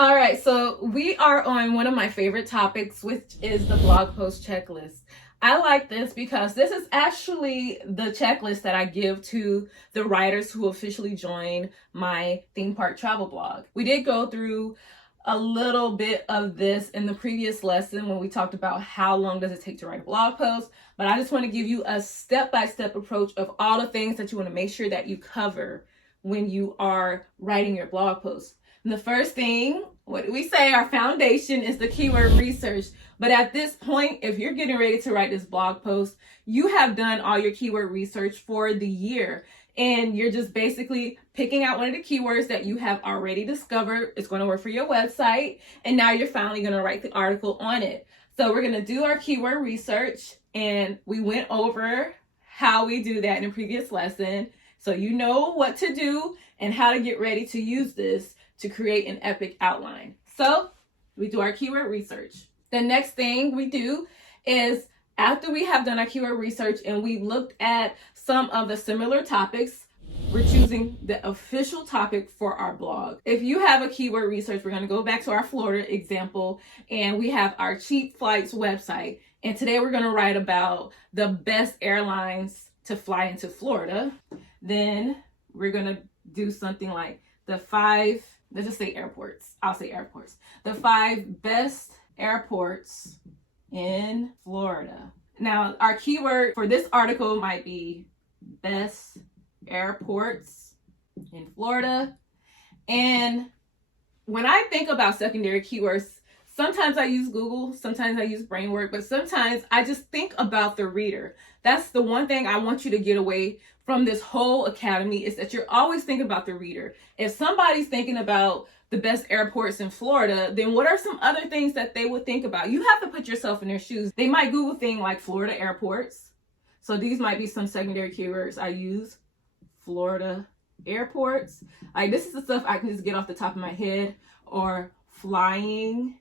All right, so we are on one of my favorite topics, which is the blog post checklist. I like this because this is actually the checklist that I give to the writers who officially join my theme park travel blog. We did go through a little bit of this in the previous lesson when we talked about how long does it take to write a blog post, but I just want to give you a step-by-step approach of all the things that you want to make sure that you cover when you are writing your blog post. And the first thing, what do we say? Our foundation is the keyword research. But at this point, if you're getting ready to write this blog post, you have done all your keyword research for the year. And you're just basically picking out one of the keywords that you have already discovered. It's going to work for your website. And now you're finally going to write the article on it. So we're going to do our keyword research. And we went over how we do that in a previous lesson. So you know what to do and how to get ready to use this to create an epic outline. So we do our keyword research. The next thing we do is after we have done our keyword research and we looked at some of the similar topics, we're choosing the official topic for our blog. If you have a keyword research, we're going to go back to our Florida example, and we have our cheap flights website. And today we're going to write about the best airlines to fly into Florida. Then we're going to do something like the 5, let's just say airports. I'll say airports. The 5 best airports in Florida. Now, our keyword for this article might be best airports in Florida. And when I think about secondary keywords, sometimes I use Google, sometimes I use Bramework, but sometimes I just think about the reader. That's the one thing I want you to get away from this whole academy, is that you're always thinking about the reader. If somebody's thinking about the best airports in Florida, then what are some other things that they would think about? You have to put yourself in their shoes. They might Google things like Florida airports. So these might be some secondary keywords I use. Florida airports. Like, this is the stuff I can just get off the top of my head. Or flying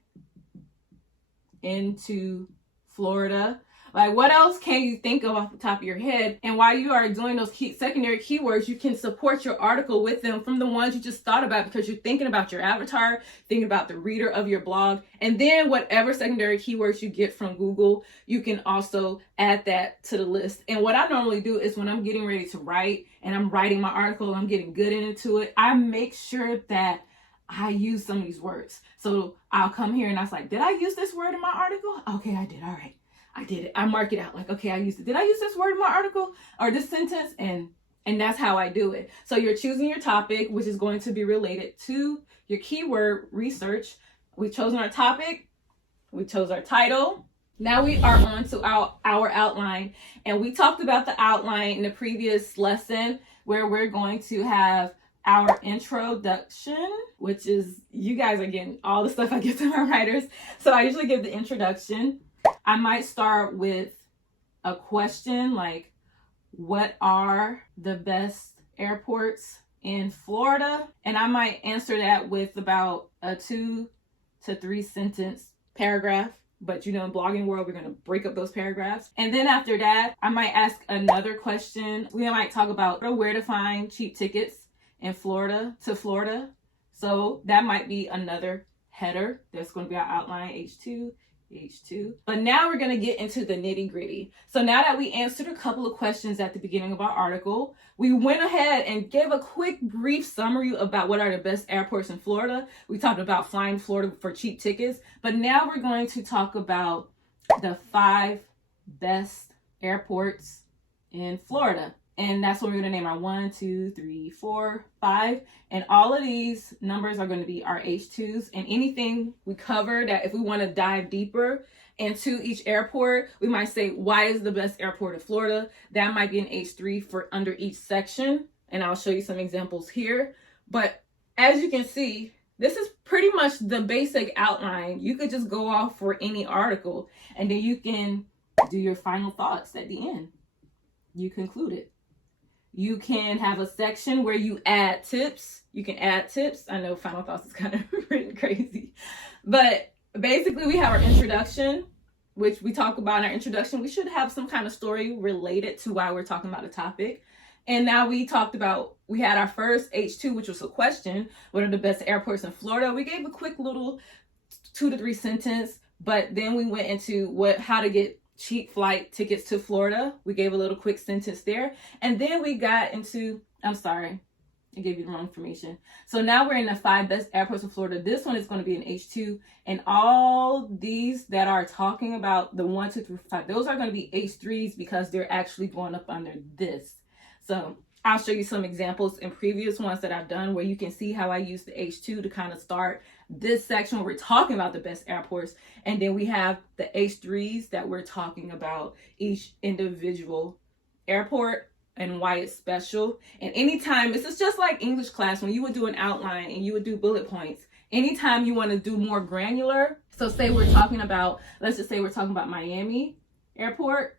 into Florida. Like, what else can you think of off the top of your head? And while you are doing those secondary keywords, you can support your article with them from the ones you just thought about, because you're thinking about your avatar, thinking about the reader of your blog. And then whatever secondary keywords you get from Google, you can also add that to the list. And what I normally do is when I'm getting ready to write and I'm writing my article, I'm getting good into it, I make sure that I use some of these words. So I'll come here and I was like, did I use this word in my article? Okay, I did. All right. I did it. I mark it out like, okay, I used it. Did I use this word in my article or this sentence? And that's how I do it. So you're choosing your topic, which is going to be related to your keyword research. We've chosen our topic. We chose our title. Now we are on to our outline. And we talked about the outline in the previous lesson, where we're going to have our introduction, which is, you guys are getting all the stuff I give to my writers. So I usually give the introduction. I might start with a question like, what are the best airports in Florida? And I might answer that with about a 2 to 3 sentence paragraph. But in blogging world, we're going to break up those paragraphs. And then after that, I might ask another question. We might talk about where to find cheap tickets in Florida to Florida. So that might be another header. That's going to be our outline, H2. But now we're going to get into the nitty gritty. So now that we answered a couple of questions at the beginning of our article, we went ahead and gave a quick brief summary about what are the best airports in Florida. We talked about flying to Florida for cheap tickets, but now we're going to talk about the 5 best airports in Florida. And that's what we're going to name our 1, 2, 3, 4, 5. And all of these numbers are going to be our H2s. And anything we cover that if we want to dive deeper into each airport, we might say, why is the best airport of Florida? That might be an H3 for under each section. And I'll show you some examples here. But as you can see, this is pretty much the basic outline. You could just go off for any article, and then you can do your final thoughts at the end. You conclude it. You can have a section where you add tips. You can add tips. I know final thoughts is kind of written crazy. But basically, we have our introduction, which we talk about in our introduction. We should have some kind of story related to why we're talking about a topic. And now we talked about we had our first H2, which was a question, what are the best airports in Florida? We gave a quick little 2 to 3 sentence, but then we went into how to get cheap flight tickets to Florida. We gave a little quick sentence there. And then we got into, I'm sorry, I gave you the wrong information. So now we're in the 5 best airports in Florida. This one is going to be an H2. And all these that are talking about the 1, 2, 3, 5, those are going to be H3s because they're actually going up under this. So I'll show you some examples in previous ones that I've done where you can see how I use the H2 to kind of start this section where we're talking about the best airports. And then we have the H3s that we're talking about each individual airport and why it's special. And anytime, this is just like English class, when you would do an outline and you would do bullet points. Anytime you want to do more granular, so say we're talking about, let's just say we're talking about Miami Airport,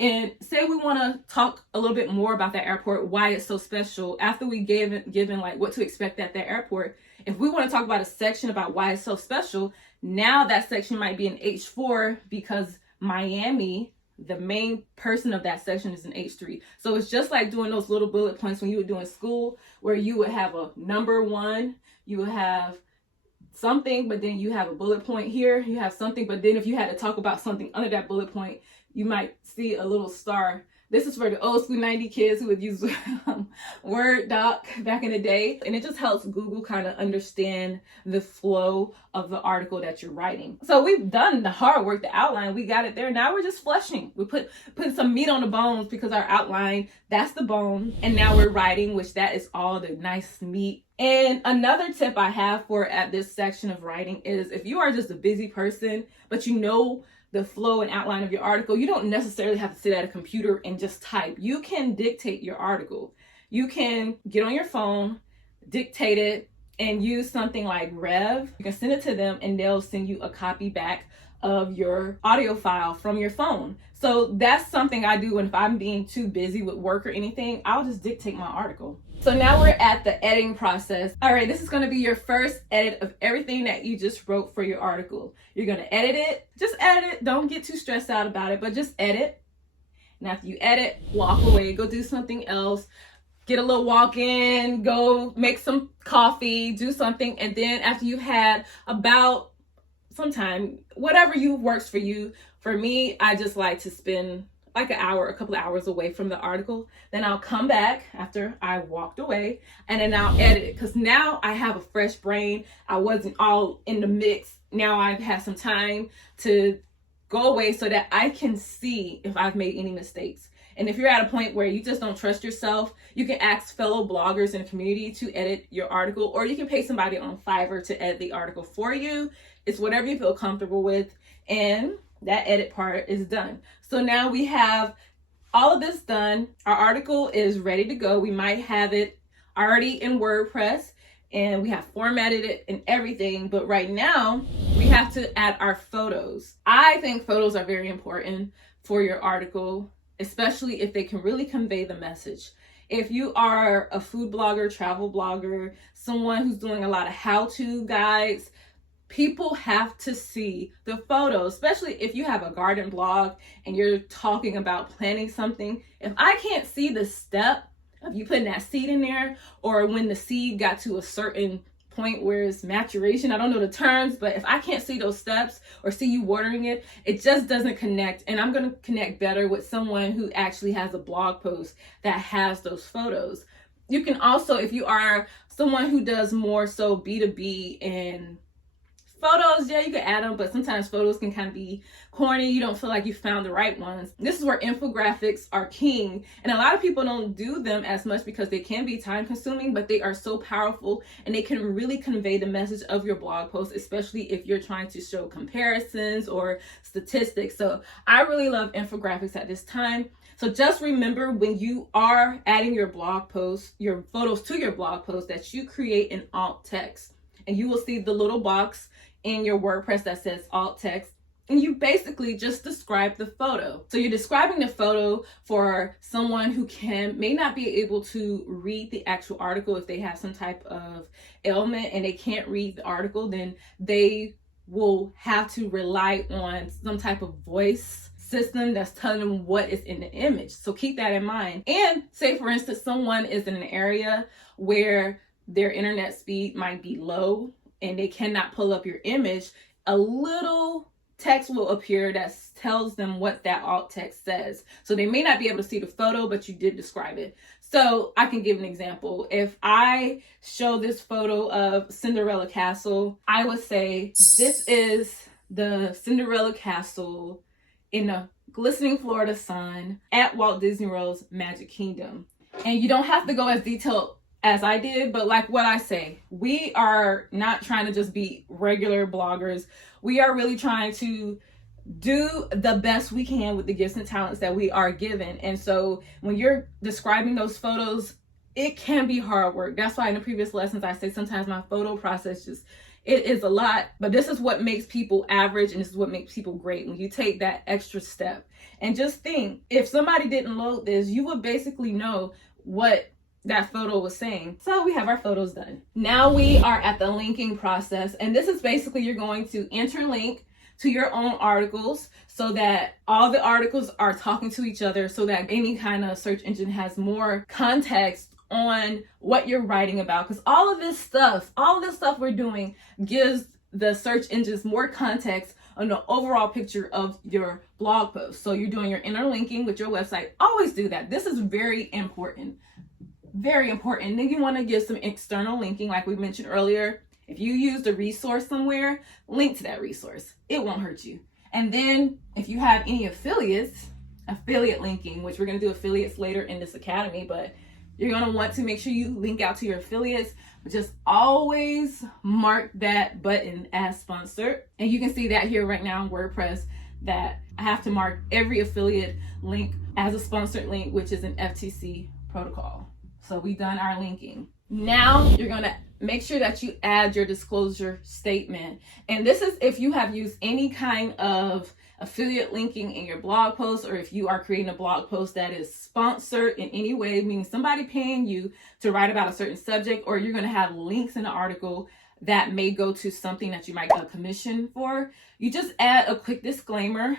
and say we want to talk a little bit more about that airport, why it's so special, after we given like what to expect at that airport. If we want to talk about a section about why it's so special, now that section might be an H4 because Miami, the main person of that section, is an H3. So it's just like doing those little bullet points when you were doing school, where you would have a number 1, you would have something, but then you have a bullet point here, you have something, but then if you had to talk about something under that bullet point, you might see a little star. This is for the old school 90 kids who would use Word doc back in the day. And it just helps Google kind of understand the flow of the article that you're writing. So we've done the hard work, the outline, we got it there. Now we're just fleshing. We putting some meat on the bones because our outline, that's the bone. And now we're writing, which that is all the nice meat. And another tip I have for at this section of writing is if you are just a busy person, but you know the flow and outline of your article, you don't necessarily have to sit at a computer and just type. You can dictate your article. You can get on your phone, dictate it, and use something like Rev. You can send it to them and they'll send you a copy back of your audio file from your phone. So that's something I do when if I'm being too busy with work or anything, I'll just dictate my article. So now we're at the editing process. All right, this is gonna be your first edit of everything that you just wrote for your article. You're gonna edit it, just edit it. Don't get too stressed out about it, but just edit. And after you edit, walk away, go do something else. Get a little walk in, go make some coffee, do something. And then after you've had about some time, whatever works for you. For me, I just like to spend like an hour, a couple of hours away from the article. Then I'll come back after I walked away and then I'll edit it because now I have a fresh brain. I wasn't all in the mix. Now I've had some time to go away so that I can see if I've made any mistakes. And if you're at a point where you just don't trust yourself, you can ask fellow bloggers in the community to edit your article, or you can pay somebody on Fiverr to edit the article for you. It's whatever you feel comfortable with. And that edit part is done. So now we have all of this done. Our article is ready to go. We might have it already in WordPress and we have formatted it and everything. But right now we have to add our photos. I think photos are very important for your article, especially if they can really convey the message. If you are a food blogger, travel blogger, someone who's doing a lot of how-to guides, people have to see the photos, especially if you have a garden blog and you're talking about planting something. If I can't see the step of you putting that seed in there, or when the seed got to a certain point where it's maturation, I don't know the terms, but if I can't see those steps or see you watering it, it just doesn't connect. And I'm going to connect better with someone who actually has a blog post that has those photos. You can also, if you are someone who does more so B2B and photos, yeah, you can add them, but sometimes photos can kind of be corny. You don't feel like you found the right ones. This is where infographics are king. And a lot of people don't do them as much because they can be time consuming, but they are so powerful and they can really convey the message of your blog post, especially if you're trying to show comparisons or statistics. So I really love infographics at this time. So just remember when you are adding your blog posts, your photos to your blog post, that you create an alt text, and you will see the little box in your WordPress that says alt text, and you basically just describe the photo. So you're describing the photo for someone who may not be able to read the actual article. If they have some type of ailment and they can't read the article, then they will have to rely on some type of voice system that's telling them what is in the image. So keep that in mind. And say, for instance, someone is in an area where their internet speed might be low and they cannot pull up your image, a little text will appear that tells them what that alt text says. So they may not be able to see the photo, but you did describe it. So I can give an example. If I show this photo of Cinderella Castle, I would say, this is the Cinderella Castle in a glistening Florida sun at Walt Disney World's Magic Kingdom. And you don't have to go as detailed as I did, but like what I say, we are not trying to just be regular bloggers. We are really trying to do the best we can with the gifts and talents that we are given. And so when you're describing those photos, it can be hard work. That's why in the previous lessons, I say sometimes my photo process it is a lot, but this is what makes people average and this is what makes people great. When you take that extra step and just think, if somebody didn't load this, you would basically know what that photo was saying. So we have our photos done. Now we are at the linking process. And this is basically, you're going to interlink to your own articles so that all the articles are talking to each other, so that any kind of search engine has more context on what you're writing about. Because all of this stuff we're doing gives the search engines more context on the overall picture of your blog post. So you're doing your interlinking with your website. Always do that. This is very important. Very important. Then you want to give some external linking, like we mentioned earlier. If you used a resource somewhere, link to that resource. It won't hurt you. And then if you have any affiliates, affiliate linking, which we're going to do affiliates later in this academy, but you're going to want to make sure you link out to your affiliates. But just always mark that button as sponsored. And you can see that here right now in WordPress, that I have to mark every affiliate link as a sponsored link, which is an FTC protocol. So we've done our linking. Now you're going to make sure that you add your disclosure statement. And this is if you have used any kind of affiliate linking in your blog post, or if you are creating a blog post that is sponsored in any way, meaning somebody paying you to write about a certain subject, or you're going to have links in the article that may go to something that you might get a commission for. You just add a quick disclaimer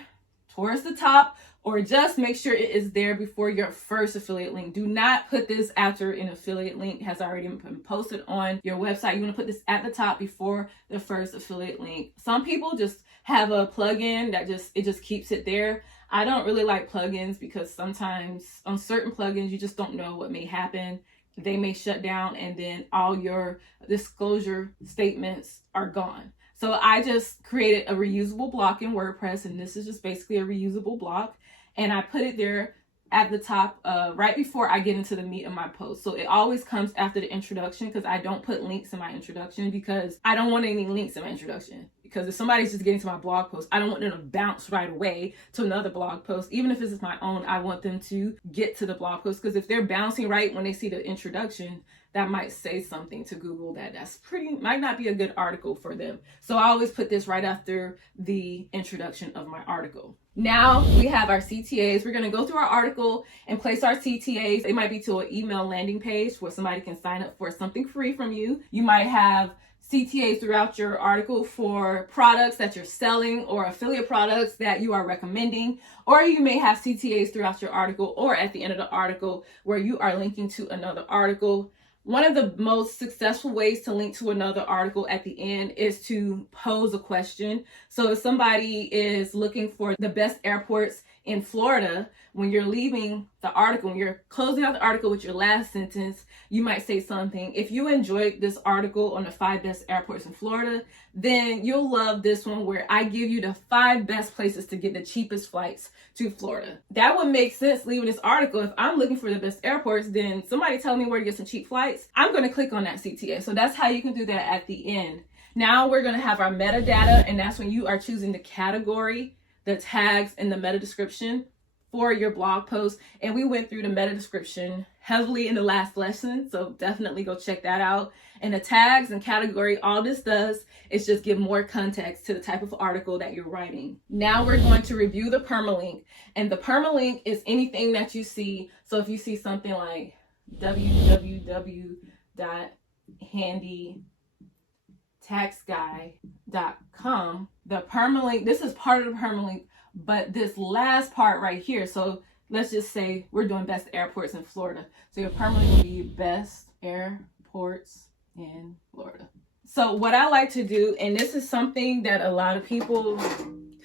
towards the top, or just make sure it is there before your first affiliate link. Do not put this after an affiliate link has already been posted on your website. You want to put this at the top before the first affiliate link. Some people just have a plugin that just keeps it there. I don't really like plugins because sometimes on certain plugins, you just don't know what may happen. They may shut down and then all your disclosure statements are gone. So I just created a reusable block in WordPress, and this is just basically a reusable block. And I put it there at the top right before I get into the meat of my post. So it always comes after the introduction, because I don't put links in my introduction, because I don't want any links in my introduction. Because if somebody's just getting to my blog post, I don't want them to bounce right away to another blog post. Even if this is my own, I want them to get to the blog post, because if they're bouncing right when they see the introduction, that might say something to Google that's might not be a good article for them. So I always put this right after the introduction of my article. Now we have our CTAs. We're going to go through our article and place our CTAs. It might be to an email landing page where somebody can sign up for something free from you. You might have CTAs throughout your article for products that you're selling or affiliate products that you are recommending, or you may have CTAs throughout your article or at the end of the article where you are linking to another article. One of the most successful ways to link to another article at the end is to pose a question. So if somebody is looking for the best airports in Florida, when you're leaving the article, when you're closing out the article with your last sentence, you might say something. If you enjoyed this article on the 5 best airports in Florida, then you'll love this one where I give you the 5 best places to get the cheapest flights to Florida. That would make sense leaving this article. If I'm looking for the best airports, then somebody tell me where to get some cheap flights, I'm going to click on that CTA. So that's how you can do that at the end. Now we're going to have our metadata, and that's when you are choosing the category, the tags, and the meta description for your blog post. And we went through the meta description heavily in the last lesson, so definitely go check that out. And the tags and category, all this does is just give more context to the type of article that you're writing. Now we're going to review the permalink, and the permalink is anything that you see. So if you see something like www.handytaxguy.com, the permalink, this is part of the permalink But this last part right here, so let's just say we're doing best airports in Florida. So your permalink will be best airports in Florida. So what I like to do, and this is something that a lot of people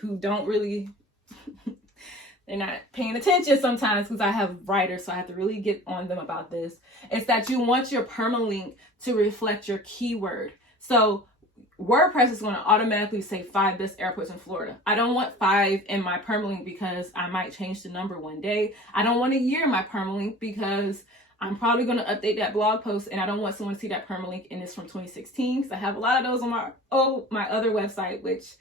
who don't really, they're not paying attention sometimes because I have writers, so I have to really get on them about this, is that you want your permalink to reflect your keyword. So WordPress is going to automatically say 5 best airports in Florida. I don't want 5 in my permalink because I might change the number one day. I don't want a year in my permalink because I'm probably going to update that blog post, and I don't want someone to see that permalink and it's from 2016 because I have a lot of those on my other website, which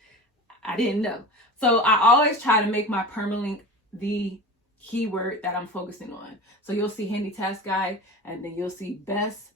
I didn't know. So I always try to make my permalink the keyword that I'm focusing on. So you'll see handy task guide, and then you'll see best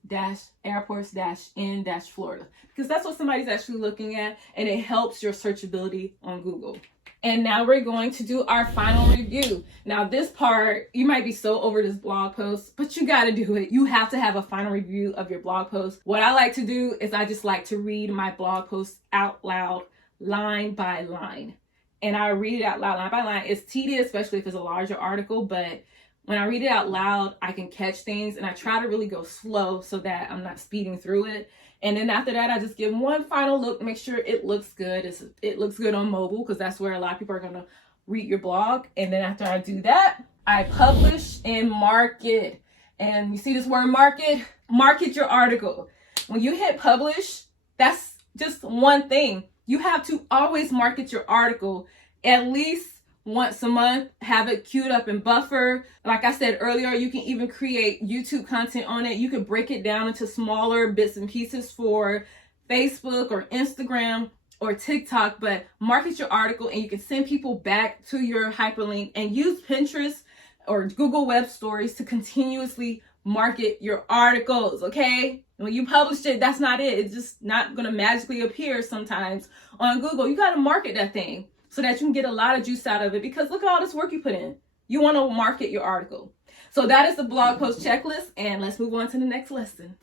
airports in Florida, because that's what somebody's actually looking at, and it helps your searchability on Google. And now we're going to do our final review. Now this part, you might be so over this blog post, but you got to do it. You have to have a final review of your blog post. What I like to do is I just like to read my blog post out loud, line by line. And I read it out loud, line by line. It's tedious, especially if it's a larger article, but when I read it out loud, I can catch things, and I try to really go slow so that I'm not speeding through it. And then after that, I just give one final look, make sure it looks good. It looks good on mobile, because that's where a lot of people are going to read your blog. And then after I do that, I publish and market. And you see this word market? Market your article. When you hit publish, that's just one thing. You have to always market your article at least once a month. Have it queued up in Buffer. Like I said earlier, you can even create YouTube content on it. You can break it down into smaller bits and pieces for Facebook or Instagram or TikTok, but market your article, and you can send people back to your hyperlink, and use Pinterest or Google Web Stories to continuously market your articles, okay? When you publish it, that's not it. It's just not going to magically appear sometimes on Google. You got to market that thing so that you can get a lot of juice out of it, because look at all this work you put in. You want to market your article. So that is the blog post checklist, and let's move on to the next lesson.